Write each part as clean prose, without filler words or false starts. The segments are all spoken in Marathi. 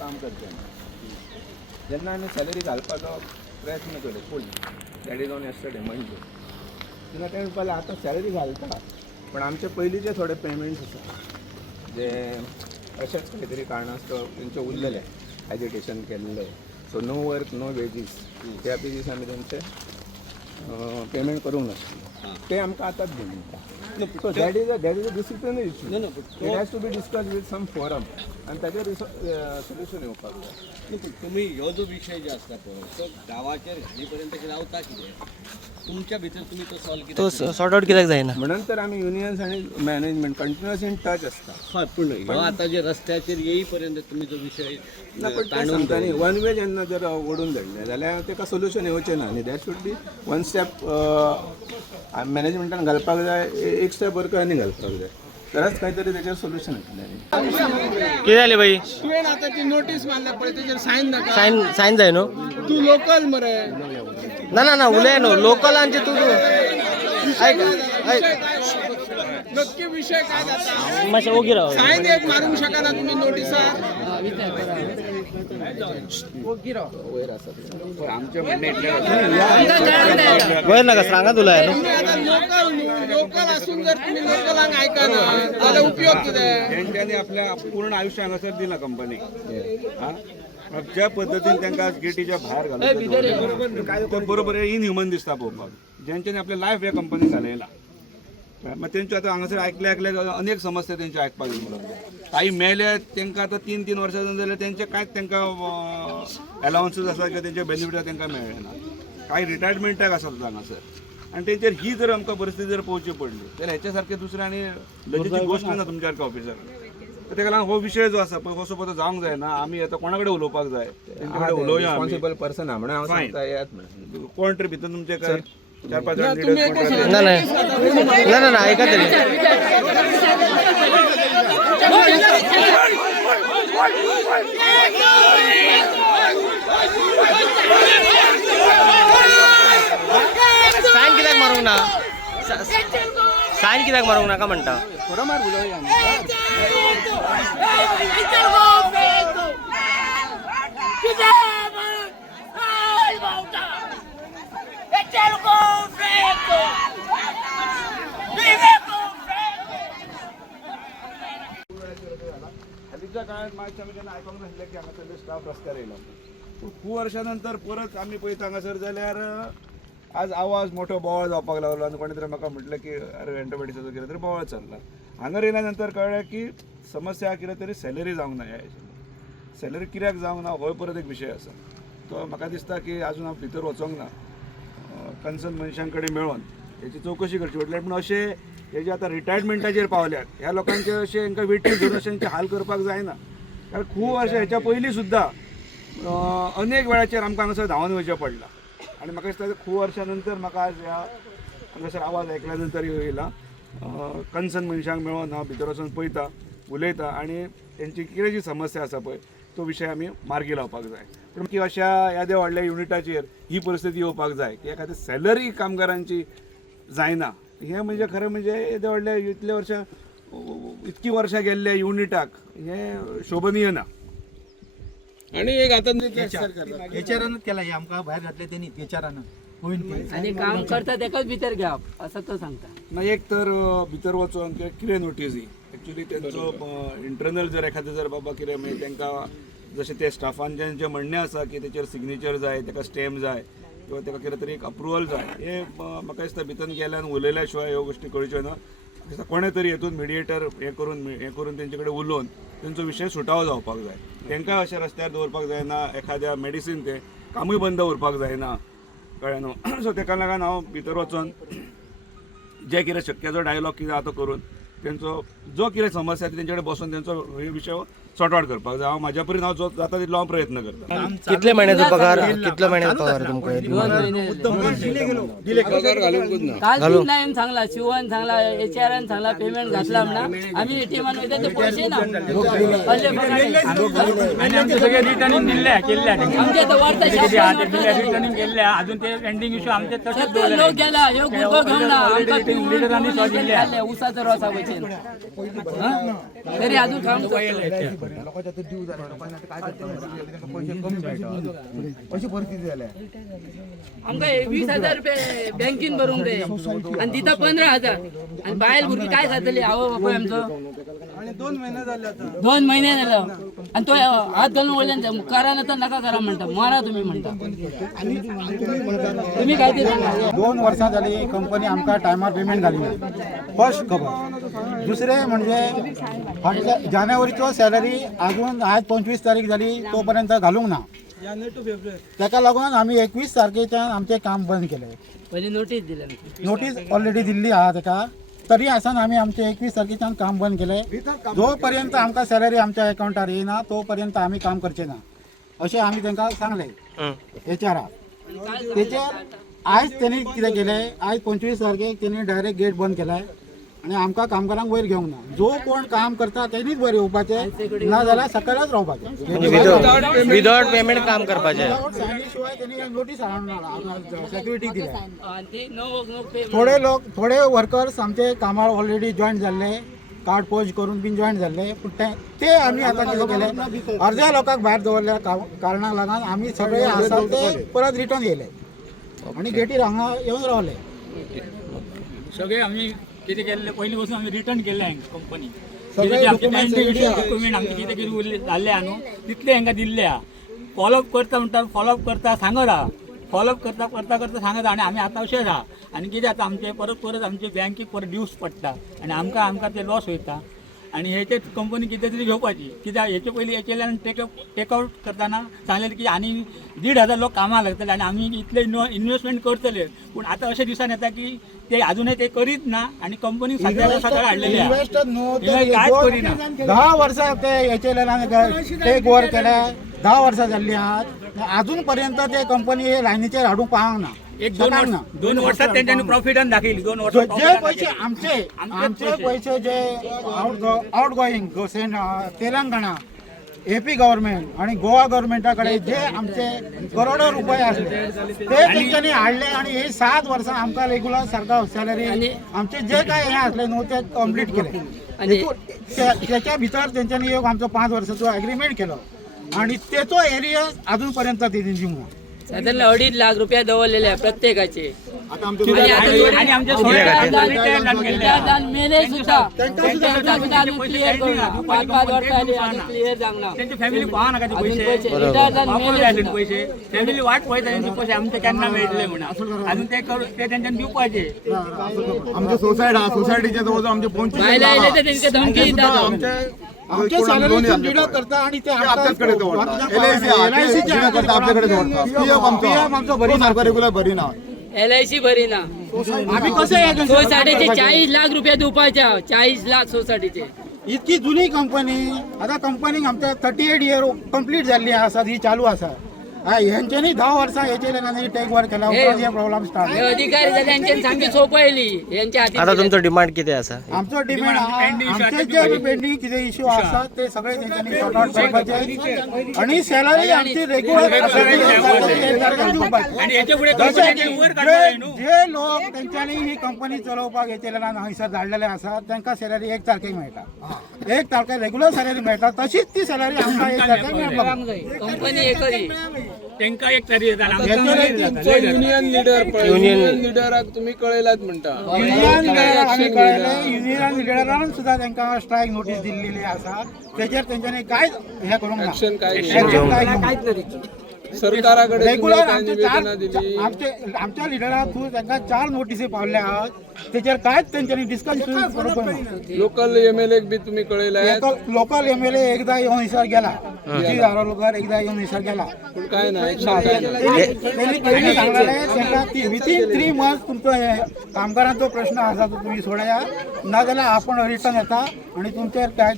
काम करचे जेन्ना आमी सॅलरी घालपाचो प्रयत्न केलो full that is on yesterday Monday तेन्ना तें म्हणपाक लागलें आतां सॅलरी घालता पण आमचे पयलींचे थोडे पेमेंट्स आसा जे अशेंच खंय तरी कारणास्तव तेंचे उरलेले एजिटेशन केल्ले so no work no wages त्या बेजीस आमी तेंचे पेमेंट करूंक नाशिल्ले ते आमकां आतांच दिता so that is a disciplinary issue it has to be discuss with some forum आनी ताचेर सोल्युशन येवपाक जाय तुम्ही ह्यो जो विषय जो आसता पळय तो गांवाचेर हाली पर्यंत रावता कितें तुमच्या भितर तुम्ही तो सॉल्व तो सॉर्ट आउट कित्याक जायना म्हणून तर आमी युनियन्स आनी मॅनेजमेंट कंटिन्युअस इन टच आसता हय पूण ह्यो आतां जे रस्त्याचेर येई पर्यंत तुम्ही जो विषय ताणून वन वे जेन्ना जर ओडून धरलें जाल्यार ताका सोल्युशन येवचें ना आनी that should be one step मॅनेजमेंटान घालपाक जाय एक स्टेप वर आनी घालपाक जाय तरच खंय तरी तेचेर सोल्युशन येतलें कितें जालें बाई तुवें आतां ती नोटीस मारल्या पळय तेजेर सायन नाका सायन जाय न्हू तू लोकल मरे ना उलय न्हू लोकलांचे तूं ऐक नक्की विषय काय जाता मातशें ओगी राव सायन एक मारूंक शकना तुम्ही नोटिसार वयर आसा आमचें वयर नाका सांगात उलय न्हू तुम्ही आता लोकल असून जर तुम्ही लोकलांक आयकना जाल्यार उपयोग कितें तेंच्यांनी आपल्या पूर्ण आयुष्य हांगासर दिलां कंपनीक ज्या पद्दतीन तांकां गेटीच्या भायर घालून तो बरोबर इनह्युमन दिसता पळोवपाक जेंच्यांनी आपलें लायफ ह्या कंपनीक घालयलां तेंच्यो आतां हांगासर आयकले अनेक समस्या तेंच्यो आयकपाक येयल्यो काही मेले तांकां आतां 3-3 वर्सां जावन जाल्यार तेंचे कांयच तांकां अलावन्सीस आसा किंवा तेंचे बेनिफिट तांकां मेळ्ळे ना काही रिटायरमेंटाक आसात हांगासर आनी तेंचेर ही जर आमकां परिस्थिती जर पळोवची पडली जाल्यार हेच्या सारकें दुसरें आनी लजीची गोश्ट ना तुमच्या सारके ऑफिसर तेका लागून हो विशय जो आसा पळय हो सोबत जावंक जायना आमी आतां कोणा कडेन उलोवपाक जाय तेंचे कडेन उलोवया आमी रिस्पॉन्सिबल पर्सन हा म्हणून हांव सांगता येयात म्हणून कोण तरी भितर तुमचे काय 4-5 जाण ना ऐका तरी सायन कित्याक मारूंक ना सायन कित्याक मारूंक नाका म्हणटा फोरमार उलोवया आमी हालींच्या काळात मातशें आमी जेन्ना आयकोंक नासलें की हांगासरले स्टाफ रस्त्यार येयलो पूण खूब वर्सां नंतर परत आमी पळयता हांगासर जाल्यार आज आवाज मोठो बोवाळ जावपाक लागलो आनी कोणी तरी म्हाका म्हटलें की अरे एंटोबॅटिसाचो कितें तरी बोवाळ चल्ला हांगा येयल्या नंतर कळ्ळें की समस्या कितें तरी सॅलरी जावंक ना ह्या हेची सॅलरी कित्याक जावंक ना हो परत एक विशय आसा तो म्हाका दिसता की आजून हांव भितर वचोंक ना कन्सर्न मनशां कडेन मेळोन हेची चवकशी करची पडटली पूण अशें हे जे आतां रिटायरमेंटाचेर पावल्यात ह्या लोकांचे अशें हांकां वेटींग धरून अशें हाल करपाक जायना कारण खूब अशें हेच्या पयलीं सुद्दां अनेक वेळाचेर आमकां हांगासर धांवन वयचें पडलां आनी म्हाका दिसता खूब वर्सां नंतर म्हाका आज ह्या हांगासर आवाज आयकल्या नंतर येयला कन्सर्न मनशांक मेळोन हांव भितर वचून पळयता उलयता आनी तेंची कितें जी समस्या आसा पळय तो विशय आमी मार्गी लावपाक जाय पूण की अशा येद्या व्हडल्या युनिटाचेर ही परिस्थिती येवपाक जाय की एखादी सॅलरी कामगारांची जायना हें म्हणजे खरें म्हणजे येद्या व्हडल्या इतले वर्सां इतकी वर्सां गेल्ल्या युनिटाक हें शोभनीय ना आणि एक आता एचआरानच केला हे आमकां भायर घातले तेणी एचआरान होईन आणि काम करता तेकाच भितर घ्या असं तो सांगता ना एक तर भितर वचोन कितें नोटीस एक्चुली तेंचो इंटरनल जर एखादें जर बाबा कितें म्हणजे तांकां जशें ते स्टाफान जें म्हणणें आसा की तेचेर सिग्नेचर जाय ताका स्टॅम्प जाय किंवा ताका कितें तरी एक अप्रुवल जाय हे म्हाका दिसता भितर गेल्यान उलयल्या शिवाय ह्यो गोश्टी कळच्यो ना दिसता कोणे तरी हेतून मिडिएटर हे करून तेंचे कडेन उलोवन तेंचो विशय सुटावो जावपाक जाय तांकां अशें रस्त्यार दवरपाक जायना एखाद्या मेडिसीन ते कामूय बंद उरपाक जायना कळ्ळें न्हू सो ताका लागून हांव भितर वचोन जे कितें शक्य जो डायलॉग कितें आहा तो करून तेंचो जो कितें समस्या तेंचे कडेन बसून तेंचो हे विशय सॉर्ट आउट करपाक जाय हांव म्हाज्या परीन हांव जो जाता तितलो हांव प्रयत्न करता कितले महिन्याचो पगार तुमकां काल तीन सांगला शिवन सांगला एचआरन सांगला पेमेंट घातला म्हणा आम्ही एटीएमान वयता ते पैसे ना आमचे सगळे रिटर्निंग दिल्ले केल्ले आमचे तर वर्षा रिटर्निंग केल्ले अजून ते पेंडिंग इश्यू आमचे तसेच लोक गेला ह्यो गुगो घेऊन ना आमकां लिडरांनी सॉल्व केले उसाचो रस वयचे तरी अजून काम लोकांच्या आता जीव झाले लोकांना आता काय करता पैसे कमी भेटतात अशी परिस्थिती झाली आहे. आमका 20,000 रुपये बँकेन भरून दे आणि तिथं 15,000 आणि बाहेर भुरगी काय खातली आहो बापा आमचं. आणि 2 महिने झाले आता. 2 महिने झालं आणि तो हात घालून बोलले करा ना तर नका करा म्हणता मारा तुम्ही म्हणता. तुम्ही काय ते सांगा. 2 वर्सां जाली कंपनी आमकां टायमार पेमेंट घाली ना. फर्स्ट खबर. दुसरे म्हणजे फाटल्या जानेवारीचो सॅलरी अजून आज 25 तारीख झाली तोपर्यंत घालूंक ना. ताका लागून आम्ही 21 तारखेच्यान आमचें काम बंद केलें. पहिले नोटीस दिली. नोटीस ऑलरेडी दिल्ली आहा ताका. तरी आसान आम्ही आमचे 21 तारखेच्यान काम बंद केले. जोपर्यंत आमकां सॅलरी आमच्या अकाउंटार येना तोपर्यंत आम्ही काम करचे ना अशें आमी तांकां सांगले एचआराक. तेचेर आयज तेणी कितें केलें, आयज 25 तारखेक तेणी डायरेक्ट गेट बंद केलाय आणि आमकां कामगारांक वयर घेवंक ना. जो कोण काम करता तेणीच वयर येवपाचें ना जाल्यार सकयलच रावपाचें. विदाउट पेमेंट काम करपाचें. सायनी शिवाय तेणी नोटीस हाडून सेक्युरिटी दिल्या. आणि ते no pay. थोडे वर्कर्स आमचे कामार ऑलरेडी जॉईन जाल्ले, कार्ड पोस्ट करून बीन जॉईन जाल्ले. पूण ते आमी आतां कितें केलें, अर्ध्या लोकांक भायर दवरल्या कारणाक लागून आमी सगळे आसा ते परत रिटर्न येयले आणि गेटीर हांगा येवन रावले. सगळे आम्ही कितें केल्ले पयलीं पासून आमी रिटर्न केल्ले कंपनी. सगळे डॉक्युमेंट आमचे कितें कितें उरले जाल्ले आहा न्हू तितले हांकां दिल्ले आहा. फॉलोअप करता म्हणटा फॉलोअप करता सांगत आहा. फॉलोअप करता सांगत आहा आणि आमी आतां अशेंच आहा. आनी कितें जाता आमचे परत आमचे बँकेक परत ड्यूज पडटा आणि आमकां ते लॉस वयता. आणि हेचे कंपनी कितें तरी घेवपाची. कित्याक हेचे पयलीं एचएलएन टेकआउट करतना सांगलेलें की आनी 1,500 लोक कामाक लागतले आणि आमी इतले इन्व्हेस्टमेंट करतले. पूण आतां अशें दिसान येता की ते अजूनय ते करीत ना आणि कंपनी सगळ्या हाडलेली आहा. इन्व्हेस्टर न्हू कांयच करिना. 10 वर्सां ते एचएलएन टेक ओवर केले. 10 वर्सां जाल्लीं आहात अजून पर्यंत ते कंपनी हे लायनीचेर हाडूंक पावंक ना. 2 वर्सात त्यांच्यानी प्रॉफिटान दाखयली. 2 वर्सात जे पैसे आमचे पैसे जे out going Telangana AP government आणि गोवा गव्हर्नमेंटाकडे जे आमचे करोडो रुपये असले ते त्यांच्यानी हाडले आणि हे 7 वर्सां आमकां रेग्युलर सारखा सॅलरी आमचे जे काय हे असले न्हू ते कंप्लीट केले. त्याच्या भितर त्यांच्यानी एक आमचो 5 वर्साचो एग्रीमेंट केलो आणि तेचो एरिया अजून पर्यंत ते दिवंक ना. साधारण 2.5 लाख रुपये दवरलेले आहे प्रत्येकाचे. आणि आमच्या मेले सुद्धा क्लिअर करू ना. 5 वर्ष आले आणि क्लिअर जागणार. त्यांची फॅमिली पहा नका ते पैसे पैसे फॅमिली वाट पळयता त्यांचे पैसे आमचे केन्ना मेळटले म्हणून अजून ते त्यांच्यानी दिवपाचे. आमचे सोसायटीच्या जवळ आमचे 25 बायला आले तर त्यांचे धमकी देतात. आमचे सॅलरी डिडक्ट करता आणि ते आपल्याकडे रेग्युलर भरी ना. LIC भरी ना. आम्ही कसे सोसायटीचे 40 लाख रुपये दुपायच्या. 40 लाख सोसायटीचे. इतकी जुनी कंपनी आता कंपनी आमच्या 38 इयर कंप्लीट झाली आसा ही चालू आसा. ह्यांच्यानी 10 वर्सां याचे टेक ओव्हर केला उपरांत प्रॉब्लेम स्टार्ट. हे अधिकारी जाले यांच्यानी सांगी सोपयली यांच्या हाती. आता तुमचं डिमांड किती असा? आमचो डिमांड आमचे जे पेंडिंग कितें इश्यू आसात ते सगळे त्यांच्यानी सॉर्ट आउट करपाचे आणि सॅलरी आमची रेग्युलर आणि याच्या पुढे जे लोक त्यांच्यानी ही कंपनी चलोवपाक येतलेल्या हांगसर धाडलेले आसात त्यांना सॅलरी 1 तारखेक मेळटा. 1 तारखेक रेग्युलर सॅलरी मेळटा तशीच ती सॅलरी आमकां 1 तारखेक मेळटा. कंपनी एकरी त्यांका एक तरी युनियन लिडराक तुम्ही कळयलात म्हणता. युनियन लिडरान सुद्धा त्यांना स्ट्रायक नोटीस दिलेली आसा. त्याचेर त्यांच्यानी काय हे करूंक ना. ऍक्शन काय सरकाराकडे रेग्युलर आमच्या लिडरा थ्रू त्यांना 4 नोटीसी पावल्या आहात. त्याच्यावर कायच त्यांच्यानी डिस्कशन करूंक ना. लोकल MLA बी तुम्ही कळयलात. लोकल MLA एकदा येऊन हिसर गेला. लोकांवर एकदा येऊन हिसर गेला. पण काय ना ऍक्शन काय त्यांनी सांगलेले विथिन 3 मंथ्स तुमचो कामगारांचो प्रश्न आसा तो तुम्ही सोडया ना जाल्यार आपण रिटर्न येता आणि तुमचेर काय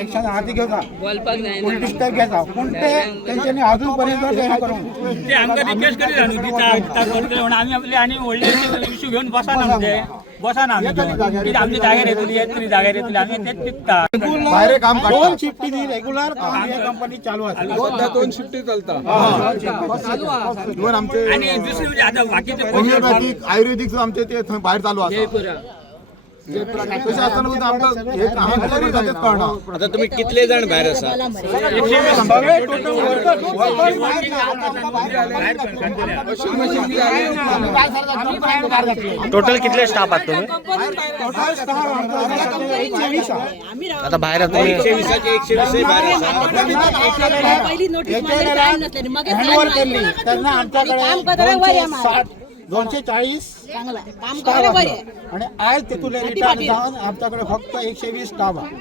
एक्शन आहा ती घेता. बोलपाक नाही. पोलिटीक स्टेप घेता. पण ते त्यांच्यानी अजून पर्यंत ते हे करूंक ते आमकां रिक्वेस्ट करीत आनी दिता करतले म्हणून आमी आपले आनी व्हडले इश्यू घेवन बसना आमचे बसना आमी कित्याक आमच्या जाग्यार येतली तरी जाग्यार येतली आमी तेच चिंतता. भायर काम 2 शिफ्टींनी रेग्युलर काम हे कंपनी चालू आसा. 2 शिफ्टी चलता. आमचे आणि दुसरी म्हणजे आता बाकीचे होमिओपॅथिक आयुर्वेदिक आमचे ते भायर चालू आसा. जयपुरा तशें आसतना सुद्दां आमकां हे कामगारी खात्यात कळना. आता तुम्ही कितले जण भायर आसा सगळे total workers टोटल कितले स्टाफ आहात तुम्ही total staff आमचा 120 आहे. आता बाहेर आहात तुम्ही 120चे 120 भायर आसा. पहिली नोटीस मारली काय नसले मग हँडओव्हर केली त्यांना आमच्याकडे 240 चांगला काम स्टाफ करायला बरे आहे आणि आज तिथून रिटायर जाऊन आमच्याकडे फक्त 120 स्टाफ आहे.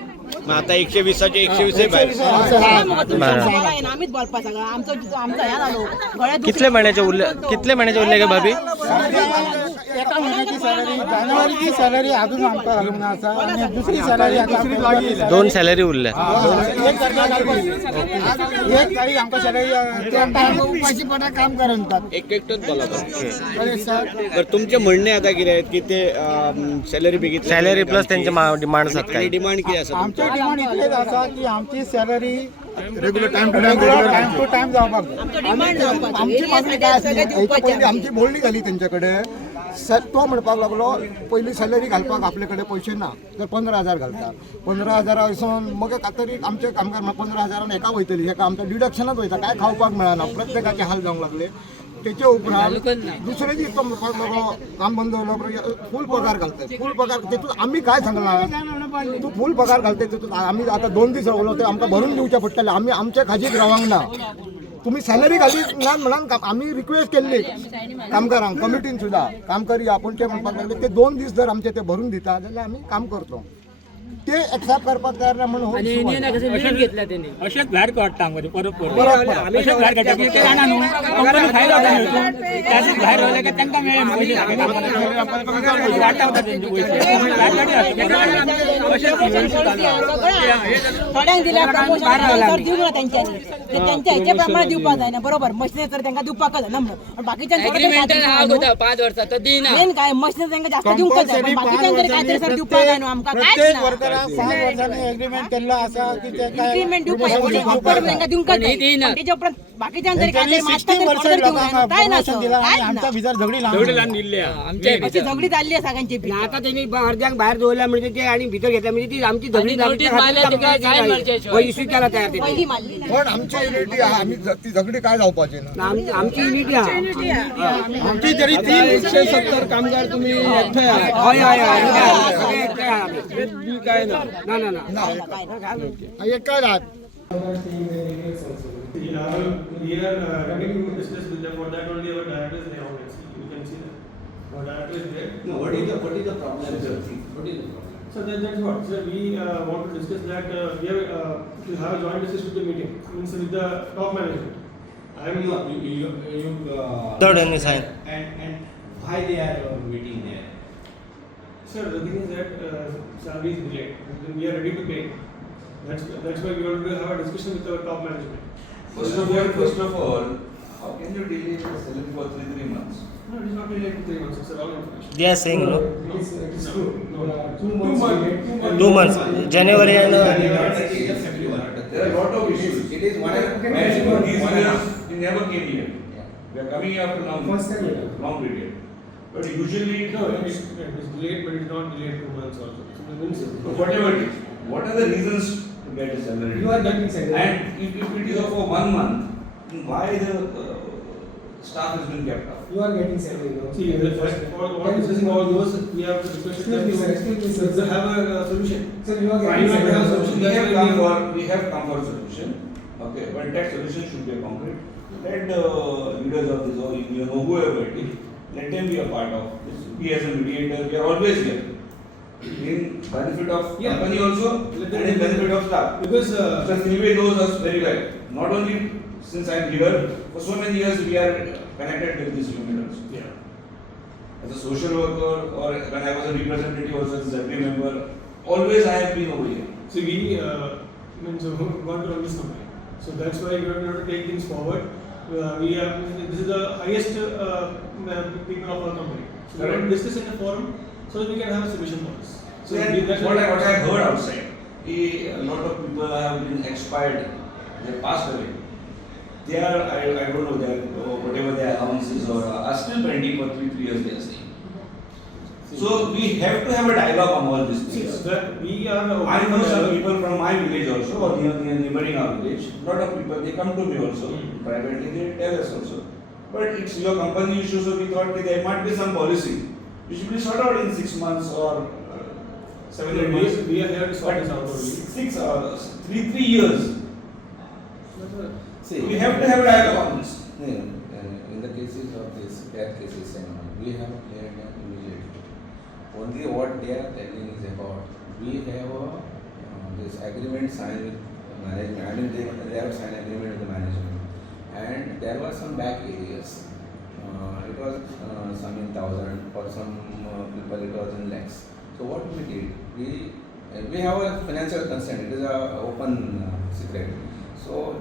मग आता 120चे 120 भायर आसा. आम्हीच बोलपा सगळं आमचं ह्या झालो गळ्यात कितले महिन्याचे उरले गे भाभी एका महिन्याची सॅलरी जानेवारीची सॅलरी अजून आमकां घालूंक ना आसा आणि दुसरी सॅलरी आतां 2 सॅलरी उरल्या 1 तारीख आमकां सॅलरी उपाशी पोटा काम करतात. एकटोच बोला अरे सर बरं तुमचे म्हणणे आता कितें आहेत की ते सॅलरी बेगीन सॅलरी प्लस त्यांचे डिमांड आसात काय डिमांड कितें आसा आमचे डिमांड इतलेच आसा की आमची salary regular time to time जावपाक जाय. आमची मागणी काय आसली हेच्या पयलीं आमची बोलणी जाली तेंच्याकडे तो म्हणपाक लागलो पयलीं सॅलरी घालपाक आपले कडेन पयशे ना तर 15,000 घालता 15,000 वयसून मग तरी आमचे कामगार 15,000 एका वयतली एका आमच्या डिडक्शनच वयता काय खावपाक मेळना प्रत्येकाचे हाल जावंक लागले. तेचे उपरांत दुसरे दीस तो म्हणपाक लागलो काम बंद जालो फूल पगार घालतात फूल पगार तेतून आमी काय सांगला तूं फूल पगार घालता तेतून आमी आतां 2 दीस रावलो ते आमकां भरून दिवचे पडटले आमी आमच्या खाजीक रावंक ना तुम्ही सॅलरी घाली ना म्हणून आम्ही रिक्वेस्ट केल्ली कामगारांक कमिटीन सुद्धा काम करूया आपण ते म्हणपाक लागले ते 2 दीस जर आमचे ते भरून दिता जाल्यार आमी काम करतो ते एक्सेप्ट करपाक तयार ना म्हणून आणि युनियन कसं मिळून घेतला त्यांनी अशेंच भायर काडटा मग परत अशेंच भायर काडटा की ते जाणा न्हू कंपनी भायर रावता त्याच भायर रावले की तांकां मेळ्ळे पयशे वाडटा वता तेंचे थोड्यांक दिल्या प्रमोशन दिवंक ना तेंच्यांनी ते त्यांच्या हेचे प्रमाणे दिवपाक जायना बरोबर मशिनरी तर तांकां दिवपाक जायना म्हणून बाकीच्यांनी 5 वर्सां तर दिना मेन काय मशिनरी तांकां जास्त दिवंक जाय पण बाकीच्यांनी तरी काहीतरी सर दिवपाक जाय न्हू आमकां कांयच प्रत्येक ना वर्करांक 5 वर्सांनी एग्रीमेंट केल्लो आसा की ते काय इन्क्रीमेंट दिवपाक तांकां दिवंक जाय तेच्या उपरांत बाकीच्यांनी तरी काहीतरी मागता तरी order दिवंक जाय काय ना प्रमोशन दिला आणि आमच्या भितर झगडी लागली. अशी झगडी चालली आहे सगळ्यांची आता त्यांनी अर्ध्याक बाहेर दवरल्या म्हणजे ते आणि भितर घेतल्या म्हणजे ती आमची झगडी इश्यू केला तयार ते पहिली मारली पण आमची युनिटी आम्ही ती झगडी काय जावपाची ना आमची युनिटी आमची तरी 170 कामगार तुम्ही एकठांय काय ना एका रात We are ready to discuss with them. For that only our director is there. You can see that. Our director is there. No, what is the problem? What is the problem? So that's what. So we want to discuss that. We have to have a joint decision with the meeting. Means with the top management. Saheb why they are meeting there? Sir, the thing is that salary is delayed. We are ready to pay. That's why we want to have a discussion with our top management. First of all, how can you delay the salary for 3 months? No, it is not delayed for 3 months. It's a wrong information. they are saying no It is true. No, 2 months. 2 months January and There are a lot of issues. It is maximum these years, we never came here. We are coming after now, long period. But usually, No, it is delayed, but it's not delayed 2 months also. So it means whatever it is, what are the reasons to get a salary? You are getting salary. And if it is for 1 month, then why the staff has been kept up? You are getting salary. See, for all discussing all those, we have to discuss it to have a solution. Sir, you are getting we have solution. we have come for a solution. Okay, but that solution should be concrete. Let the leaders of this, or you know, whoever it is, let them be a part of this. We as a mediator, we are always here. In benefit of company also, and in benefit of staff. Because Mr. Silve knows us very well. Not only since I am here, for so many years we are connected with this union also. yeah. As a social worker, or when I was a representative also as a ZP member, always I have been over here. So we want to run this company. So that's why we have to take things forward. We have this is the highest people of our company. So we want to discuss in a forum so that we can have a solution for this. So what I heard outside, a lot of people have been expired, they passed away. They are, I don't know, they are, whatever their allowances or are still pending for 3 years they are saying. So we have to have a dialogue on all these See, things. that we are I know some people from my village also, or near neighboring our village. Lot of people, they come to me also privately. They tell us also. But it's your company issue, so we thought that there might be some policy. You should be sorted out in 6 months or 7 months. we are here to sort this out only. 6 or 3 years. See, We have to have a dialogue on this. in the cases of this death cases and all, we have cleared them immediately. Only what they are telling is about, we have this agreement signed with management. I mean, they have signed agreement with the management, and there were some back areas. It was some in thousand, for some people it was in lakhs. So what we did, we have a financial consent. It is a open secret. So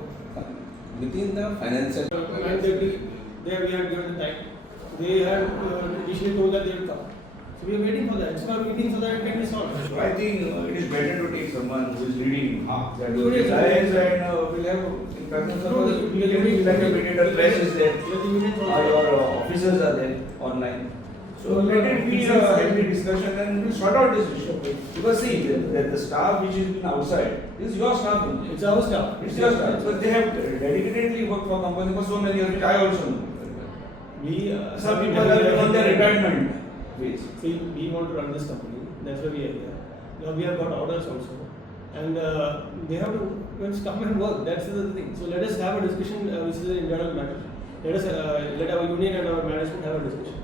within the financial. And there we had given the time. They had traditionally told that they would come. So we are waiting for that. It's not waiting so that it can be solved. So I think it is better to take someone who is leading that No, will yes, desires yes. and we'll have in fact No, we can be like a mediator press is there. Yeah, Our officers are there online. So let it be a healthy discussion and we'll sort out this issue. Because see, the staff which is been outside is your staff only. It's our staff. It's your staff. So they have dedicatedly worked for company for so many years, which I also know. We Some people are on their retirement phase. See, we want to run this company. That's why we are here. Now we have got orders also, and they have to come and work. That's the thing. So let us have a discussion, which is an internal matter. Let our union and our management have a discussion.